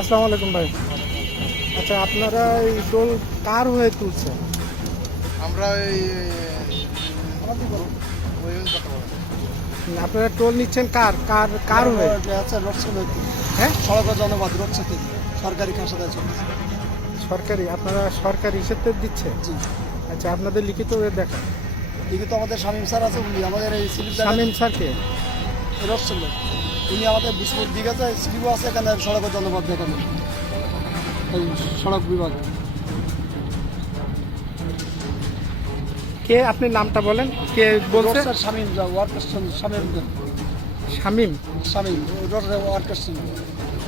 আসসালামু আলাইকুম ভাই। আচ্ছা আপনারা এই টোল কার হয়ে তুলছেন? আমরা এই ওই আপনারা টোল নিচ্ছেন কার? কার কার হয়ে? আছে রোডসেল হ্যাঁ? সড়ক জনপদ রোডসেল সরকারি খাসাতে চলছে? সরকারি? আপনারা সরকারি হিসেবে দিচ্ছেন জি। আচ্ছা আপনাদের লিখিত দেখা এদিকে তো আমাদের শামীম স্যার আছে উনি আমাদের এই শামীম স্যারকে? উনি আমাদের বিষ্ণুর দিকে আছে আছে এখানে সড়ক জনপদ দেখানো এই সড়ক বিভাগ। কে আপনি নামটা বলেন? কে বলছে? Shamim worker Shamim Shamim? Shamim road worker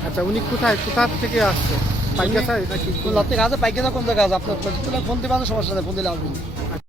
আচ্ছা উনি কোথায়? কোথা থেকে আসছে? পাইকাসাই নাকি? থেকে পাইকে কোন জায়গা আছে আপনার ফোন দিবে সমস্যা নেই ফোন দিলে আসবেন